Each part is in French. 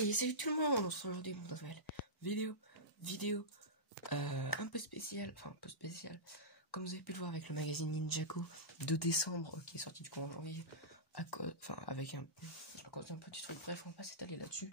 Et salut tout le monde, on se retrouve aujourd'hui pour une nouvelle vidéo un peu spéciale, comme vous avez pu le voir avec le magazine Ninjago de décembre qui est sorti du coup en janvier, à cause d'un petit truc. Bref, on va pas s'étaler là-dessus.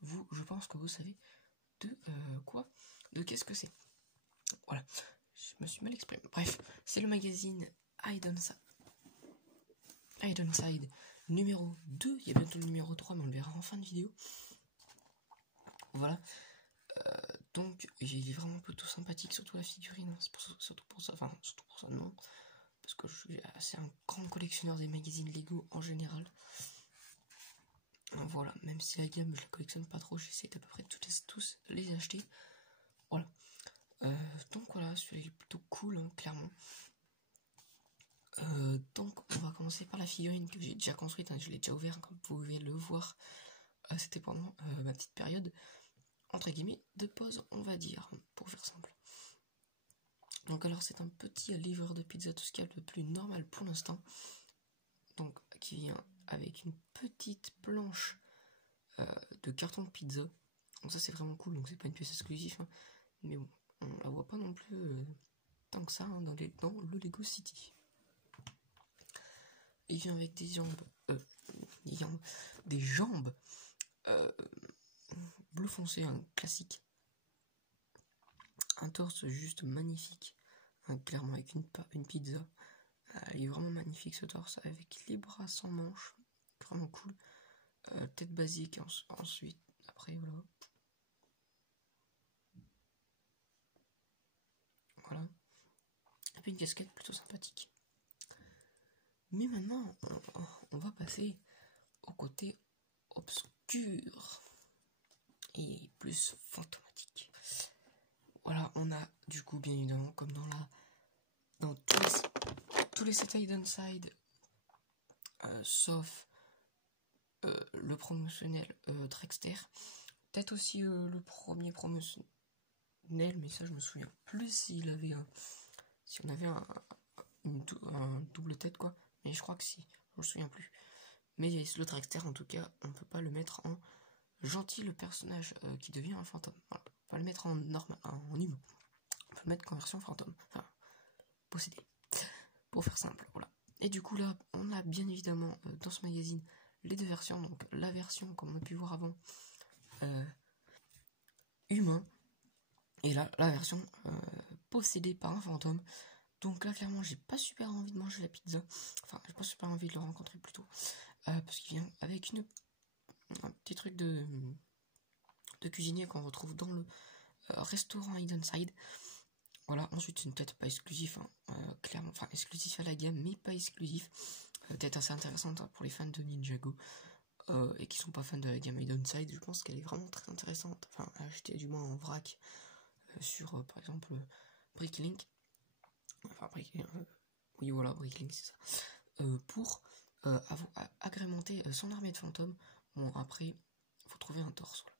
Je pense que vous savez de qu'est-ce que c'est. Voilà, je me suis mal exprimé. Bref, c'est le magazine Hidenside numéro 2, il y a bientôt le numéro 3, mais on le verra en fin de vidéo. Voilà, donc il est vraiment plutôt sympathique, surtout la figurine, hein. Surtout pour ça non, parce que je suis assez un grand collectionneur des magazines Lego en général. Voilà, même si la gamme je la collectionne pas trop, j'essaie d'à peu près tous les acheter. Voilà, donc voilà, celui-là est plutôt cool, hein, clairement. Donc on va commencer par la figurine que j'ai déjà construite, hein, je l'ai déjà ouvert, comme vous pouvez le voir. C'était pendant ma petite période entre guillemets de pause, on va dire, pour faire simple. Donc alors c'est un petit livreur de pizza, tout ce qu'il y a de plus normal pour l'instant, donc qui vient avec une petite planche de carton de pizza. Donc ça c'est vraiment cool, donc c'est pas une pièce exclusive, hein, mais bon, on la voit pas non plus tant que ça, hein, dans le Lego City. Il vient avec des jambes bleu foncé, un classique, un torse juste magnifique, hein, clairement avec une pizza. Il est vraiment magnifique ce torse, avec les bras sans manches, vraiment cool. Tête basique, ensuite, après voilà. Et puis une casquette plutôt sympathique. Mais maintenant, on va passer au côté obscur et plus fantomatique. Voilà, on a du coup bien évidemment, comme dans tous les sets Hidenside, sauf le promotionnel Drexter, peut-être aussi le premier promotionnel, mais ça je me souviens plus si on avait un double tête quoi, mais je crois que si, je me souviens plus. Mais le Drexter en tout cas, on peut pas le mettre en gentil, le personnage qui devient un fantôme. Voilà. On peut pas le mettre en normal, en humain. On peut le mettre qu'en version fantôme, enfin possédé, pour faire simple. Voilà. Et du coup là, on a bien évidemment dans ce magazine les deux versions, donc la version comme on a pu voir avant humain, et là la version possédée par un fantôme. Donc là clairement j'ai pas super envie de manger la pizza, enfin j'ai pas super envie de le rencontrer plutôt, parce qu'il vient avec un petit truc de cuisinier qu'on retrouve dans le restaurant Hidenside. Voilà, ensuite c'est une tête pas exclusive, hein, clairement, enfin exclusif à la gamme mais pas exclusif, tête assez intéressante, hein, pour les fans de Ninjago et qui sont pas fans de la gamme Hidenside. Je pense qu'elle est vraiment très intéressante, enfin à acheter du moins en vrac sur par exemple Bricklink, enfin oui voilà, Bricklink c'est ça, pour agrémenter son armée de fantômes. Bon après faut trouver un torse, voilà.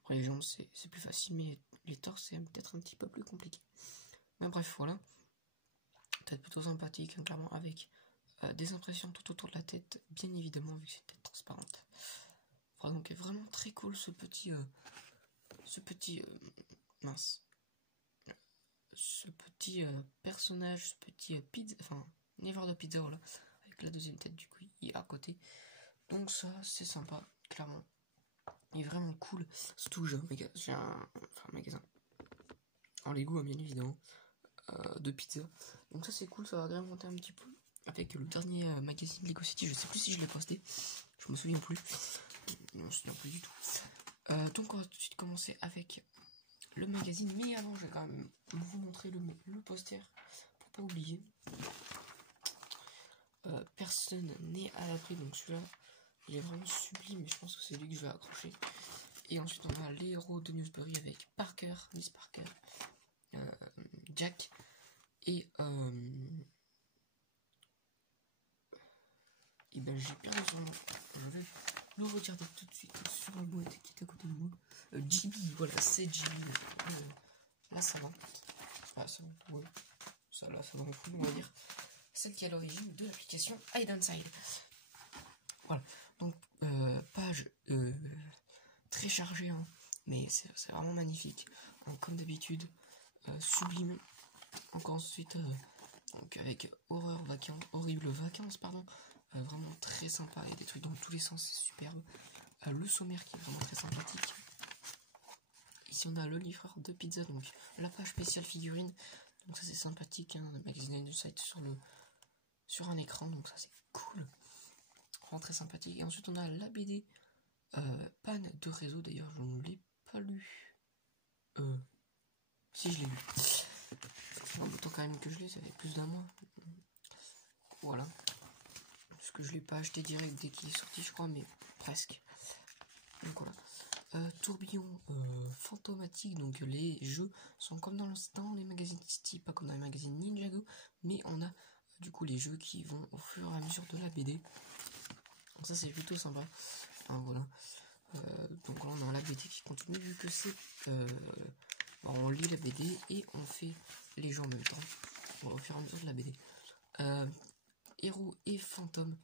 Après les jambes c'est plus facile, mais les torses c'est peut-être un petit peu plus compliqué. Mais bref voilà, tête plutôt sympathique, hein, clairement, avec des impressions tout autour de la tête, bien évidemment vu que c'est une tête transparente. Voilà, donc est vraiment très cool ce petit personnage, ce petit pizza, enfin livreur de pizza, voilà, avec la deuxième tête du coup à côté. Donc ça c'est sympa, clairement. Il est vraiment cool. Surtout j'ai un magasin en Lego, bien évidemment, de pizza. Donc ça c'est cool, ça va agrémenter un petit peu avec le dernier magazine Lego City. Je sais plus si je l'ai posté, je me souviens plus. Je me souviens plus du tout. Donc on va tout de suite commencer avec le magazine, mais avant je vais quand même vous montrer le poster pour pas oublier. Personne n'est à l'abri, donc celui-là il est vraiment sublime, mais je pense que c'est lui que je vais accrocher. Et ensuite on a les héros de Newsbury avec Parker, Miss Parker, Jack et ben j'ai perdu son nom, je vais le regarder tout de suite sur la boîte qui est à côté de moi. GB, voilà, c'est GB. Là ça va. Ah, ça va, ouais. Ça là ça va en fou, on va dire. Celle qui est à l'origine de l'application Hidenside. Voilà, donc page très chargé, hein, mais c'est vraiment magnifique, hein, comme d'habitude, sublime. Encore ensuite, donc avec horrible vacances, pardon, vraiment très sympa, il y a des trucs dans tous les sens, c'est superbe. Le sommaire qui est vraiment très sympathique. Ici on a le livreur de pizza, donc la page spéciale figurine, donc ça c'est sympathique, hein, le magazine du site sur un écran, donc ça c'est cool, vraiment très sympathique. Et ensuite on a la BD panne de réseau, d'ailleurs je ne l'ai pas lu, si je l'ai lu, autant quand même que je l'ai, ça fait plus d'un mois, voilà, parce que je l'ai pas acheté direct dès qu'il est sorti je crois, mais presque, donc voilà. Tourbillon fantomatique, donc les jeux sont comme dans les magazines City, pas comme dans les magazines Ninjago, mais on a du coup les jeux qui vont au fur et à mesure de la BD, donc ça c'est plutôt sympa, hein, voilà. Donc là on a la BD qui continue, vu que c'est on lit la BD et on fait les jeux en même temps, au fur et à mesure de la BD. Héros et fantômes,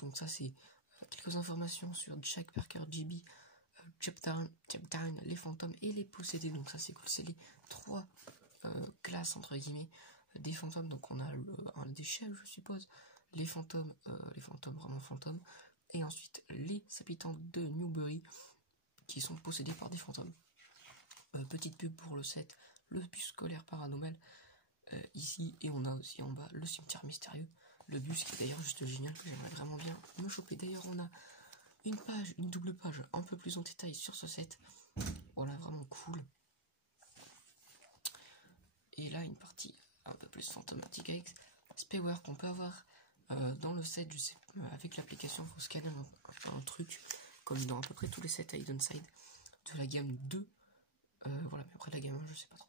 donc ça c'est quelques informations sur Jack Parker, JB, Chapdown, les fantômes et les possédés, donc ça c'est cool, c'est les trois classes entre guillemets des fantômes. Donc on a un des chefs, je suppose, les fantômes vraiment fantômes, et ensuite les habitants de Newbury qui sont possédés par des fantômes. Petite pub pour le set, le bus scolaire paranormal ici, et on a aussi en bas le cimetière mystérieux, le bus qui est d'ailleurs juste génial, que j'aimerais vraiment bien me choper. D'ailleurs on a une double page un peu plus en détail sur ce set, voilà, vraiment cool. Et là une partie un peu plus fantomatique avec Spyware qu'on peut avoir dans le set, je sais, avec l'application, il faut scanner un truc, comme dans à peu près tous les sets Hidden Side de la gamme 2, voilà, mais après la gamme 1 je sais pas trop.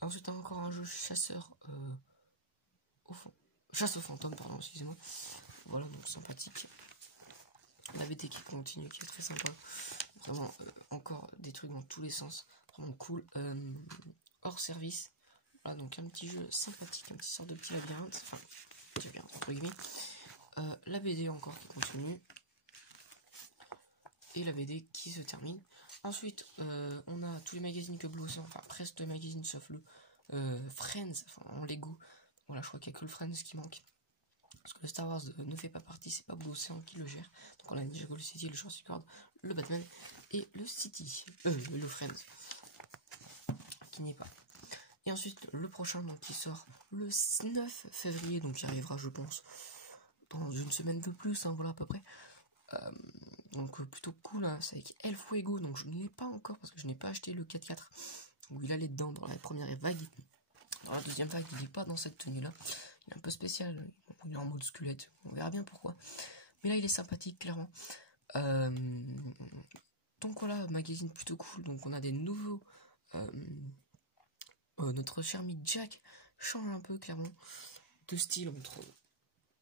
Ensuite on a encore un jeu chasseur chasse aux fantômes, pardon, excusez-moi, voilà, donc sympathique. La BT qui continue, qui est très sympa, vraiment encore des trucs dans tous les sens, vraiment cool. Hors service, voilà, donc un petit jeu sympathique, un petit sort de petit labyrinthe, enfin labyrinthe entre guillemets. La BD encore qui continue, et la BD qui se termine. Ensuite on a tous les magazines que Blue Ocean, enfin presque tous les magazines sauf le Friends, enfin en Lego, voilà, je crois qu'il n'y a que le Friends qui manque, parce que le Star Wars ne fait pas partie, c'est pas Blue Ocean qui le gère. Donc on a Ninjago, le City, le Jurassic World, le Batman et le City, le Friends qui n'est pas. Et ensuite le prochain, donc qui sort le 9 février, donc qui arrivera je pense dans une semaine de plus, hein, voilà à peu près. Donc plutôt cool, hein, c'est avec El Fuego, donc je ne l'ai pas encore parce que je n'ai pas acheté le 4x4 où il allait dedans dans la première vague. Dans la deuxième vague il n'est pas dans cette tenue là, il est un peu spécial, il est en mode squelette, on verra bien pourquoi, mais là il est sympathique clairement. Donc voilà, magazine plutôt cool, donc on a des nouveaux, notre cher ami Jack change un peu clairement de style entre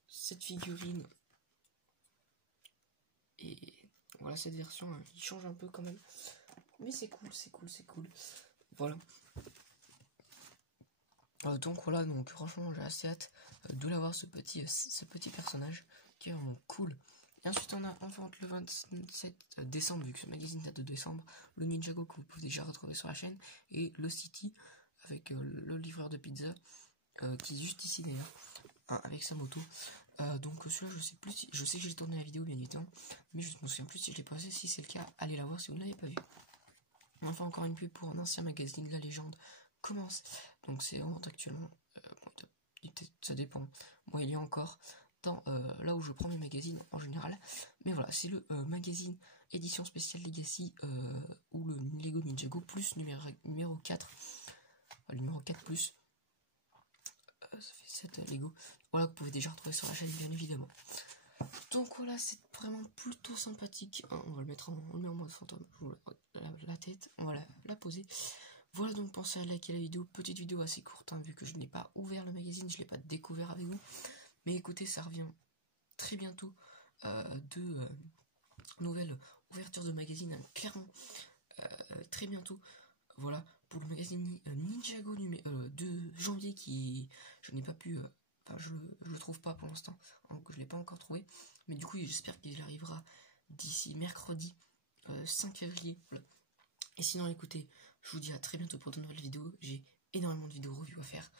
cette figurine et voilà cette version, hein, il change un peu quand même, mais c'est cool, voilà. Donc voilà, donc franchement j'ai assez hâte de l'avoir, ce petit personnage qui est vraiment cool. Et ensuite on a enfin le 27 décembre, vu que ce magazine date de décembre, le Ninjago que vous pouvez déjà retrouver sur la chaîne, et le City avec le livreur de pizza qui est juste ici d'ailleurs, hein, avec sa moto. Donc celui-là je sais plus si, je sais que j'ai tourné la vidéo bien évidemment, mais je me souviens plus si je l'ai passé. Si c'est le cas, allez la voir si vous ne l'avez pas vu. Enfin encore une pub pour un ancien magazine, La Légende commence, donc c'est vraiment actuellement, ça dépend, moi il y a encore dans là où je prends mes magazines en général, mais voilà, c'est le magazine édition spéciale Legacy, ou le Lego Ninjago plus numéro 4, numéro 4 plus, ça fait 7 Lego, voilà, que vous pouvez déjà retrouver sur la chaîne bien évidemment. Donc voilà, c'est vraiment plutôt sympathique, hein, on va le mettre on le met en mode fantôme, la tête, on va la poser. Voilà, donc pensez à liker la vidéo, petite vidéo assez courte, hein, vu que je n'ai pas ouvert le magazine, je ne l'ai pas découvert avec vous, mais écoutez, ça revient très bientôt, de nouvelles ouvertures de magazine, hein, clairement, très bientôt, voilà, pour le magazine Ninjago de janvier, qui je n'ai pas pu, enfin je le trouve pas pour l'instant, hein, que je l'ai pas encore trouvé, mais du coup j'espère qu'il arrivera d'ici mercredi 5 février. Voilà. Et sinon, écoutez, je vous dis à très bientôt pour de nouvelles vidéos. J'ai énormément de vidéos review à faire.